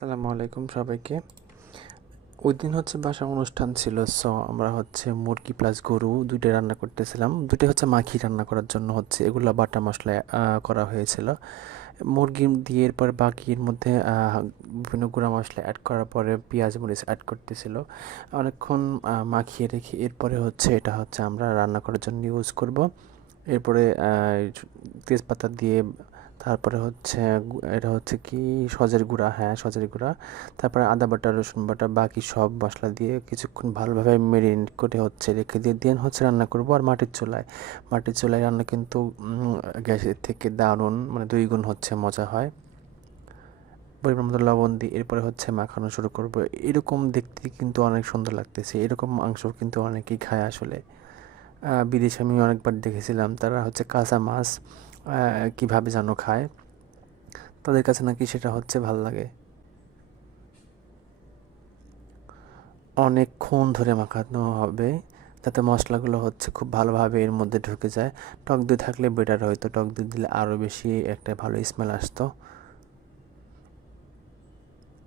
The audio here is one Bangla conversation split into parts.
আসসালামু আলাইকুম সবাইকে। ওই দিন হচ্ছে বাসা অনুষ্ঠান ছিল সো আমরা হচ্ছে মুরগি প্লাস গরু দুইটা রান্না করতেছিলাম। দুইটাই হচ্ছে মাখি রান্না করার জন্য হচ্ছে এগুলো বাটা মশলা করা হয়েছিল। মুরগি দিয়ে এরপর বাকির মধ্যে বিভিন্ন গুঁড়া মশলা অ্যাড করার পরে পেঁয়াজ মরিচ অ্যাড করতেছিল। অনেকক্ষণ মাখিয়ে রেখে এরপরে হচ্ছে এটা হচ্ছে আমরা রান্না করার জন্য ইউজ করব। এরপরে তেজপাতা দিয়ে তারপরে হচ্ছে এটা হচ্ছে কি, সজের গুঁড়া হ্যাঁ সজের গুঁড়া। তারপরে আদা বাটা, রসুন বাটা, বাকি সব মশলা দিয়ে কিছুক্ষণ ভালোভাবে মেরিনেট করে হচ্ছে রেখে দিয়ে দিয়ে হচ্ছে রান্না করব আর মাটির চুলায়। মাটির চুলায় রান্না কিন্তু গ্যাসের থেকে দারুণ মানে দুই গুণ হচ্ছে মজা হয়। পরিমাণ মতো লবণ দিই এরপরে হচ্ছে মাখানো শুরু করব। এরকম দেখতে কিন্তু অনেক সুন্দর লাগতেছে, এরকম মাংস কিন্তু অনেকেই খায় আসলে। বিদেশে আমি অনেকবার দেখেছিলাম, তারা হচ্ছে কাঁচা মাছ কীভাবে যেন খায়। তাদের কাছে নাকি সেটা হচ্ছে ভালো লাগে। অনেকক্ষণ ধরে মাখানো হবে তাতে মশলাগুলো হচ্ছে খুব ভালোভাবে এর মধ্যে ঢুকে যায়। টক দই থাকলে বেটার হয়তো টক দই দিলে আরও বেশি একটা ভালো স্মেল আসতো।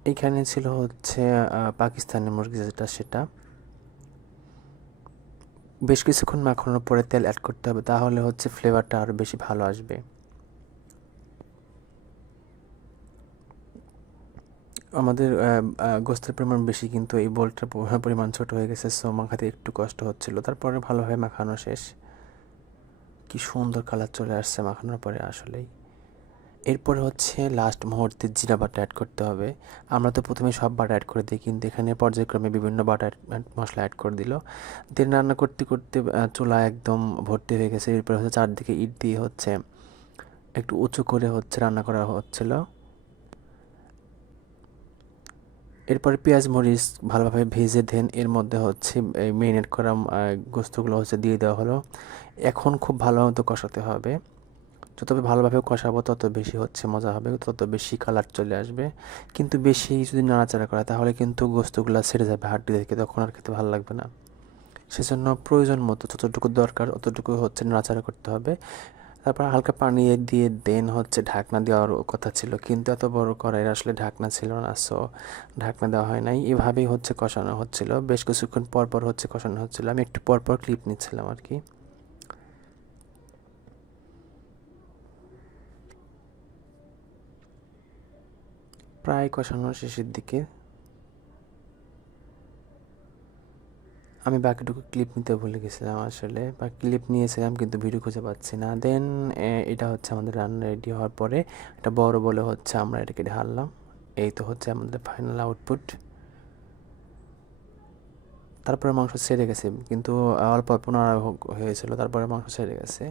এখানে ছিল হচ্ছে আহ, পাকিস্তানি মুরগি যেটা সেটা। বেশ কিছুক্ষণ মাখানোর পরে তেল অ্যাড করতে হবে, তাহলে হচ্ছে ফ্লেভারটা আরও বেশি ভালো আসবে। আমাদের গোস্তের পরিমাণ বেশি, কিন্তু এই বোলটার পরিমাণ ছোট হয়ে গেছে সো মাখাতে একটু কষ্ট হচ্ছিল। তারপরে ভালোভাবে মাখানো শেষ। কি সুন্দর কালার চলে আসছে মাখানোর পরে আসলেই। এরপরে হচ্ছে লাস্ট মুহূর্তে জিরা বাটা অ্যাড করতে হবে। আমরা তো প্রথমে সব বাটা অ্যাড করে দিই, কিন্তু এখানে পর্যায়ক্রমে বিভিন্ন বাটা মশলা অ্যাড করে দিল। দেন রান্না করতে করতে চুলা একদম ভর্তি হয়ে গেছে। এরপরে হচ্ছে চারদিকে ইট দিয়ে হচ্ছে একটু উঁচু করে হচ্ছে রান্না করা হচ্ছিল। এরপরে পেঁয়াজ, মরিচ ভালোভাবে ভেজে দেন এর মধ্যে হচ্ছে মেরিনেট করা গোস্তগুলো হচ্ছে দিয়ে দেওয়া হলো। এখন খুব ভালো মতো কষাতে হবে। যত ভালোভাবে কষাবো, তত বেশি হচ্ছে মজা হবে, তত বেশি কালার চলে আসবে। কিন্তু বেশি যদি নাড়াচাড়া করা, তাহলে কিন্তু গোস্তগুলো ছেড়ে যাবে হাড্ডি থেকে তখন আর খেতে ভালো লাগবে না। সেজন্য প্রয়োজন মতো যতটুকু দরকার, অতটুকু হচ্ছে নাড়াচাড়া করতে হবে। তারপর হালকা পানি দিয়ে দেন হচ্ছে ঢাকনা দেওয়ার কথা ছিল, কিন্তু এত বড় কড়াইয়ের আসলে ঢাকনা ছিল না সো ঢাকনা দেওয়া হয় নাই। এভাবেই হচ্ছে কষানো হচ্ছিল। বেশ কিছুক্ষণ পর পর হচ্ছে কষানো হচ্ছিল। আমি একটু পর পর ক্লিপ নিচ্ছিলাম আর কি। প্রায় কষানোর শেষের দিকে আমি বাকিটুকু ক্লিপ নিতে ভুলে গেছিলাম আসলে। বা ক্লিপ নিয়েছিলাম কিন্তু ভিডিও খুঁজে পাচ্ছি না। দেন এটা হচ্ছে আমাদের রান্না রেডি হওয়ার পরে এটা বড় বলে হচ্ছে আমরা এটাকে ঢাললাম। এই তো হচ্ছে আমাদের ফাইনাল আউটপুট তারপরে মাংস ছেড়ে গেছে, কিন্তু অল্প অল্প নাড়া হয়েছিল, তারপরে মাংস ছেড়ে গেছে।